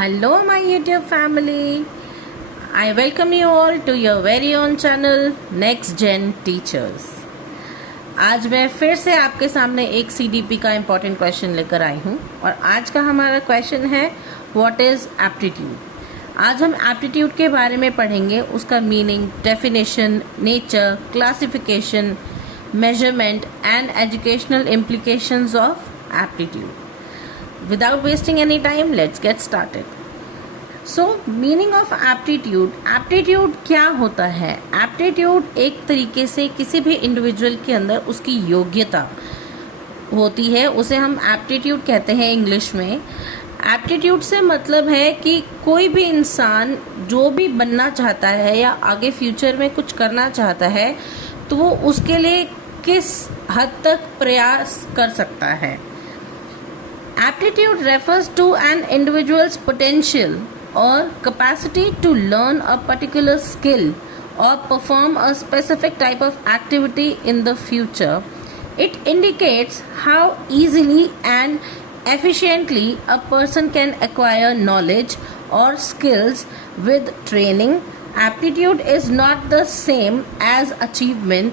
Hello, my YouTube family. I welcome you all to your very own channel Next Gen Teachers. आज मैं फिर से आपके सामने एक CDP का इम्पॉर्टेंट क्वेश्चन लेकर आई हूँ और आज का हमारा क्वेश्चन है व्हाट इज़ एप्टीट्यूड। आज हम एप्टीट्यूड के बारे में पढ़ेंगे, उसका meaning, definition, nature, classification, measurement and educational implications of aptitude. Without wasting any time, let's get started. So, meaning of aptitude. Aptitude क्या होता है? Aptitude एक तरीके से किसी भी इंडिविजुअल के अंदर उसकी योग्यता होती है, उसे हम aptitude कहते हैं इंग्लिश में। Aptitude से मतलब है कि कोई भी इंसान जो भी बनना चाहता है या आगे फ्यूचर में कुछ करना चाहता है तो वो उसके लिए किस हद तक प्रयास कर सकता है। Aptitude refers to an individual's potential or capacity to learn a particular skill or perform a specific type of activity in the future. It indicates how easily and efficiently a person can acquire knowledge or skills with training. Aptitude is not the same as achievement,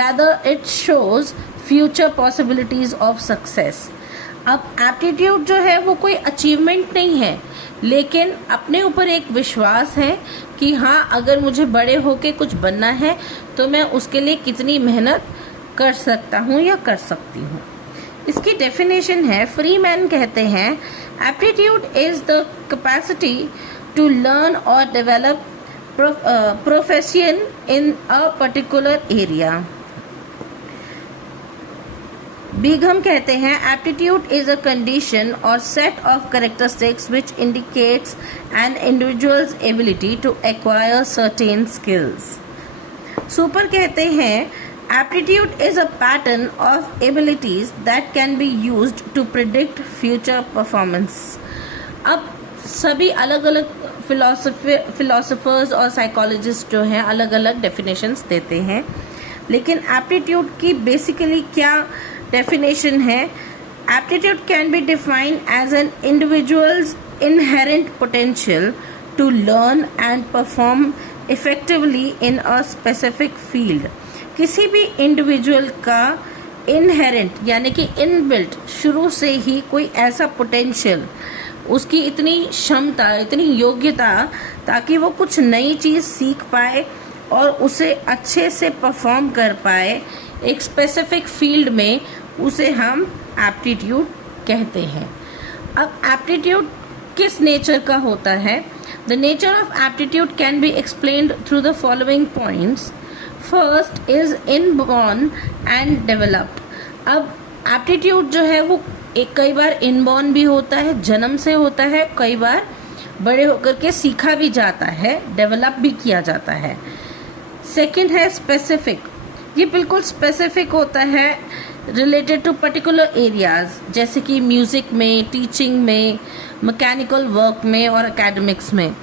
rather it shows future possibilities of success. अब aptitude जो है वो कोई achievement नहीं है, लेकिन अपने ऊपर एक विश्वास है कि हाँ, अगर मुझे बड़े होके कुछ बनना है तो मैं उसके लिए कितनी मेहनत कर सकता हूँ या कर सकती हूँ। इसकी डेफिनेशन है, फ्रीमैन कहते हैं, aptitude is the capacity to learn और develop profession in a particular area. Bingham कहते हैं, एप्टीट्यूड इज अ कंडीशन और set of characteristics which indicates an individual's ability to acquire certain skills. Super कहते हैं, aptitude is a pattern of abilities that can be used to predict future performance. अब सभी अलग अलग philosophers और psychologist जो हैं अलग अलग डेफिनेशंस देते हैं, लेकिन एप्टीट्यूड की बेसिकली क्या definition है? Aptitude can be defined as an individual's inherent potential to learn and perform effectively in a specific field. किसी भी इंडिविजुअल का inherent यानी कि इनबिल्ट शुरू से ही कोई ऐसा पोटेंशियल, उसकी इतनी क्षमता, इतनी योग्यता ताकि वो कुछ नई चीज़ सीख पाए और उसे अच्छे से परफॉर्म कर पाए एक स्पेसिफिक फील्ड में, उसे हम एप्टीट्यूड कहते हैं। अब एप्टीट्यूड किस नेचर का होता है? The nature of aptitude can be explained through the following points. First is inborn and developed. अब एप्टीट्यूड जो है वो कई बार इनबॉर्न भी होता है, जन्म से होता है, कई बार बड़े होकर के सीखा भी जाता है, डेवलप भी किया जाता है। सेकंड है स्पेसिफिक। ये बिल्कुल स्पेसिफिक होता है, रिलेटेड टू पर्टिकुलर एरियाज, जैसे कि म्यूज़िक में, टीचिंग में, मैकेनिकल वर्क में और एकेडमिक्स में,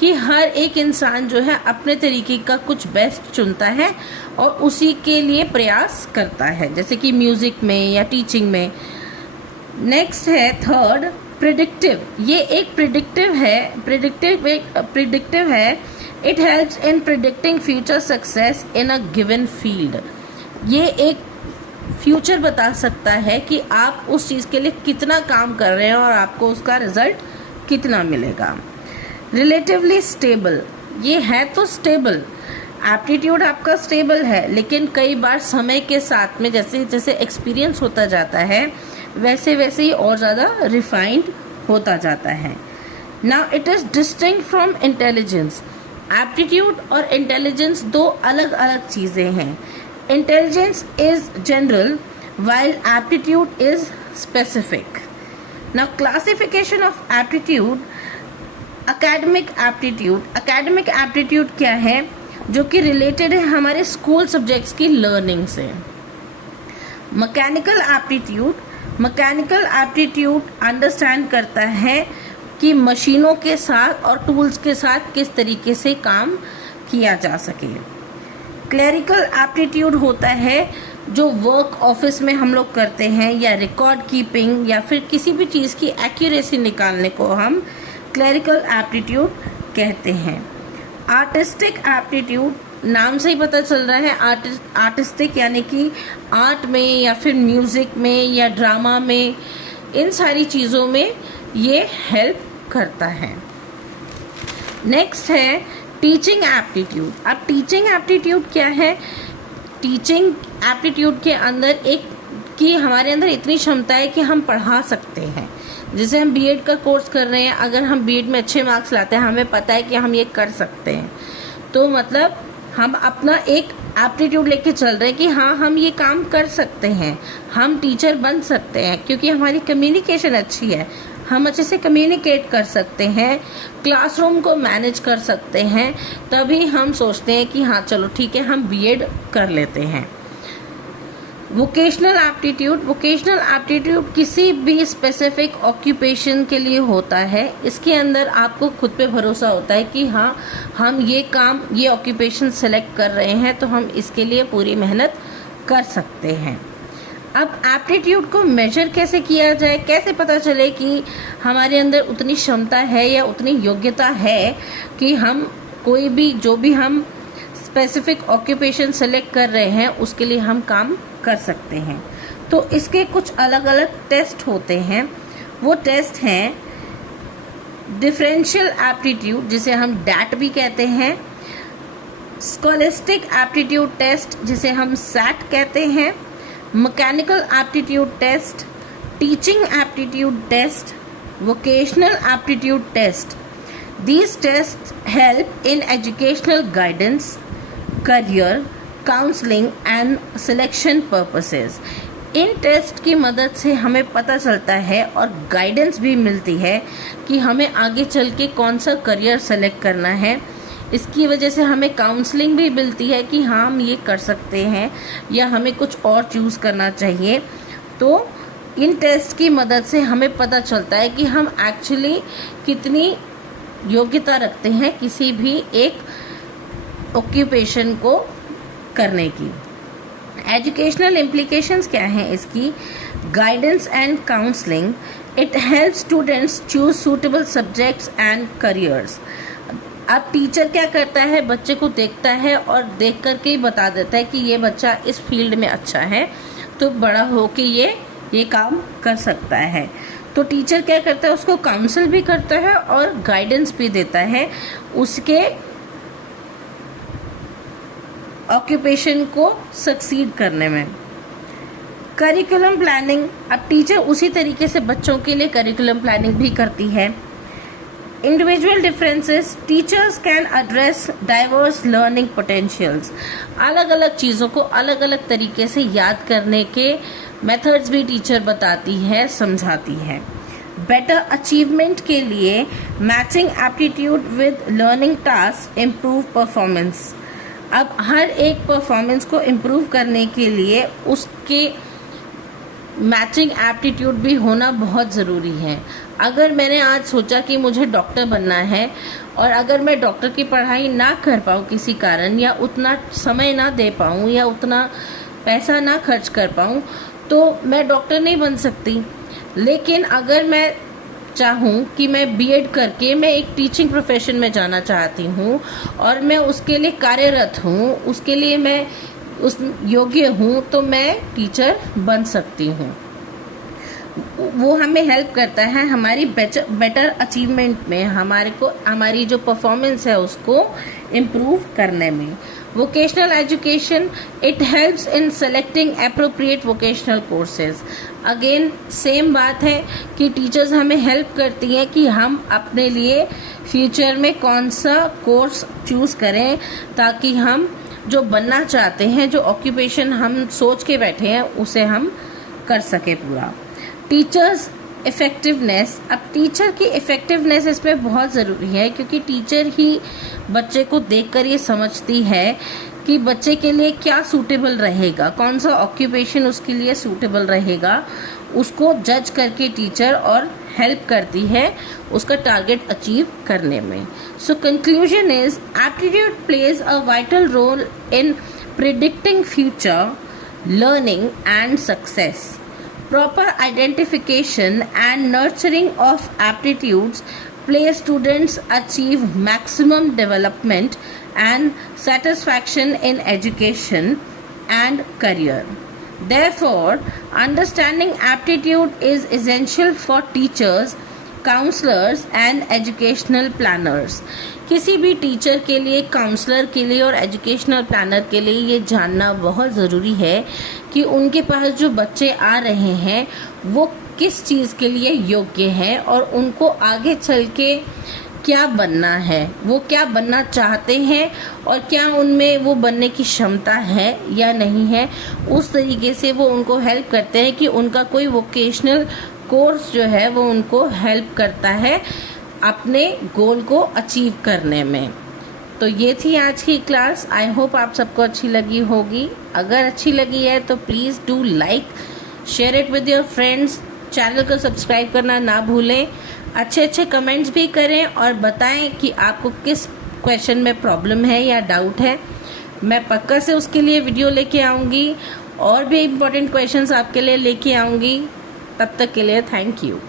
कि हर एक इंसान जो है अपने तरीके का कुछ बेस्ट चुनता है और उसी के लिए प्रयास करता है, जैसे कि म्यूज़िक में या टीचिंग में। नेक्स्ट है थर्ड प्रिडिक्टिव। ये एक प्रिडिक्टिव है। It helps in predicting future success in a given field. ये एक फ्यूचर बता सकता है कि आप उस चीज़ के लिए कितना काम कर रहे हैं और आपको उसका रिजल्ट कितना मिलेगा। Relatively stable. ये है तो स्टेबल, एप्टीट्यूड आपका स्टेबल है, लेकिन कई बार समय के साथ में जैसे जैसे एक्सपीरियंस होता जाता है वैसे वैसे ही और ज़्यादा रिफाइंड होता जाता है। Now it is distinct from intelligence. Aptitude और इंटेलिजेंस दो अलग अलग चीज़ें हैं। Intelligence is general while aptitude is specific. Now classification of aptitude. academic aptitude क्या है? जो कि रिलेटेड है हमारे स्कूल सब्जेक्ट्स की लर्निंग से। मैकेनिकल एप्टीट्यूड अंडरस्टैंड करता है कि मशीनों के साथ और टूल्स के साथ किस तरीके से काम किया जा सके। क्लरिकल एप्टीट्यूड होता है जो वर्क ऑफिस में हम लोग करते हैं, या रिकॉर्ड कीपिंग या फिर किसी भी चीज़ की एक्यूरेसी निकालने को हम क्लरिकल एप्टीट्यूड कहते हैं। आर्टिस्टिक एप्टीट्यूड, नाम से ही पता चल रहा है आर्टिस्टिक यानी कि आर्ट में या फिर म्यूज़िक में या ड्रामा में, इन सारी चीज़ों में ये हेल्प करता है। नेक्स्ट है टीचिंग एप्टीट्यूड। अब टीचिंग एप्टीट्यूड क्या है? टीचिंग एप्टीट्यूड के अंदर एक कि हमारे अंदर इतनी क्षमता है कि हम पढ़ा सकते हैं। जैसे हम बीएड का कोर्स कर रहे हैं, अगर हम बीएड में अच्छे मार्क्स लाते हैं, हमें पता है कि हम ये कर सकते हैं, तो मतलब हम अपना एक एप्टीट्यूड लेके चल रहे हैं कि हाँ हम ये काम कर सकते हैं, हम टीचर बन सकते हैं, क्योंकि हमारी कम्युनिकेशन अच्छी है, हम अच्छे से कम्युनिकेट कर सकते हैं, क्लासरूम को मैनेज कर सकते हैं, तभी हम सोचते हैं कि हाँ चलो ठीक है हम बीएड कर लेते हैं। वोकेशनल एप्टीट्यूड, वोकेशनल एप्टीट्यूड किसी भी स्पेसिफिक ऑक्यूपेशन के लिए होता है। इसके अंदर आपको खुद पे भरोसा होता है कि हाँ हम ये ऑक्यूपेशन सेलेक्ट कर रहे हैं तो हम इसके लिए पूरी मेहनत कर सकते हैं। अब एप्टीट्यूड को मेजर कैसे किया जाए, कैसे पता चले कि हमारे अंदर उतनी क्षमता है या उतनी योग्यता है कि हम कोई भी जो भी हम स्पेसिफिक ऑक्यूपेशन सेलेक्ट कर रहे हैं उसके लिए हम काम कर सकते हैं। तो इसके कुछ अलग अलग टेस्ट होते हैं। वो टेस्ट हैं डिफरेंशियल एप्टीट्यूड, जिसे हम डैट भी कहते हैं, स्कॉलिस्टिक एप्टीट्यूड टेस्ट जिसे हम सैट कहते हैं, mechanical aptitude test, teaching aptitude test, vocational aptitude test. These tests help in educational guidance, career, counseling and selection purposes. इन टेस्ट की मदद से हमें पता चलता है और गाइडेंस भी मिलती है कि हमें आगे चल के कौन सा करियर सेलेक्ट करना है। इसकी वजह से हमें काउंसलिंग भी मिलती है कि हाँ हम ये कर सकते हैं या हमें कुछ और चूज़ करना चाहिए। तो इन टेस्ट की मदद से हमें पता चलता है कि हम एक्चुअली कितनी योग्यता रखते हैं किसी भी एक ऑक्यूपेशन को करने की। एजुकेशनल इम्प्लीकेशंस क्या हैं इसकी? Guidance and counselling, it helps students choose suitable subjects and careers. अब टीचर क्या करता है, बच्चे को देखता है और देख करके ही बता देता है कि ये बच्चा इस फील्ड में अच्छा है तो बड़ा हो के ये काम कर सकता है। तो टीचर क्या करता है, उसको काउंसल भी करता है और गाइडेंस भी देता है उसके ऑक्यूपेशन को सक्सीड करने में। करिकुलम प्लानिंग, अब टीचर उसी तरीके से बच्चों के लिए करिकुलम प्लानिंग भी करती है। Individual differences, teachers can address diverse learning potentials. अलग अलग चीज़ों को अलग अलग तरीके से याद करने के मेथड्स भी टीचर बताती है, समझाती है। बेटर अचीवमेंट के लिए matching aptitude with learning task improve performance. अब हर एक परफॉर्मेंस को इम्प्रूव करने के लिए उसके मैचिंग एप्टीट्यूड भी होना बहुत ज़रूरी है। अगर मैंने आज सोचा कि मुझे डॉक्टर बनना है और अगर मैं डॉक्टर की पढ़ाई ना कर पाऊँ किसी कारण, या उतना समय ना दे पाऊँ या उतना पैसा ना खर्च कर पाऊँ, तो मैं डॉक्टर नहीं बन सकती। लेकिन अगर मैं चाहूँ कि मैं बीएड करके मैं एक टीचिंग प्रोफेशन में जाना चाहती हूँ और मैं उसके लिए कार्यरत हूँ, उसके लिए मैं उस योग्य हूँ, तो मैं टीचर बन सकती हूँ। वो हमें हेल्प करता है हमारी बेटर अचीवमेंट में, हमारी जो परफॉर्मेंस है उसको इम्प्रूव करने में। Vocational education, it helps in selecting appropriate vocational courses. Again same बात है कि टीचर्स हमें हेल्प करती हैं कि हम अपने लिए फ्यूचर में कौन सा कोर्स चूज़ करें ताकि हम जो बनना चाहते हैं, जो ऑक्यूपेशन हम सोच के बैठे हैं, उसे हम कर सके पूरा। टीचर्स इफ़ेक्टिवनेस, अब टीचर की इफ़ेक्टिवनेस इसमें बहुत ज़रूरी है क्योंकि टीचर ही बच्चे को देखकर ये समझती है कि बच्चे के लिए क्या सूटेबल रहेगा, कौन सा ऑक्यूपेशन उसके लिए सूटेबल रहेगा, उसको जज करके टीचर और हेल्प करती है उसका टारगेट अचीव करने में। So conclusion is aptitude plays a vital role in predicting future learning and success. Proper identification and nurturing of aptitudes play students achieve maximum development and satisfaction in education and career. Therefore, understanding aptitude is essential for teachers, counselors and educational planners. किसी भी teacher के लिए, counsellor के लिए और educational planner के लिए ये जानना बहुत ज़रूरी है कि उनके पास जो बच्चे आ रहे हैं वो किस चीज़ के लिए योग्य हैं और उनको आगे चल के क्या बनना है, वो क्या बनना चाहते हैं और क्या उनमें वो बनने की क्षमता है या नहीं है। उस तरीके से वो उनको हेल्प करते हैं कि उनका कोई वोकेशनल कोर्स जो है वो उनको हेल्प करता है अपने गोल को अचीव करने में। तो ये थी आज की क्लास। आई होप आप सबको अच्छी लगी होगी। अगर अच्छी लगी है तो please do like, share it with your friends. Channel को सब्सक्राइब करना ना भूलें। अच्छे अच्छे कमेंट्स भी करें और बताएं कि आपको किस क्वेश्चन में प्रॉब्लम है या डाउट है। मैं पक्का से उसके लिए वीडियो लेके आऊँगी और भी इम्पोर्टेंट क्वेश्चंस आपके लिए लेके आऊँगी। तब तक के लिए थैंक यू।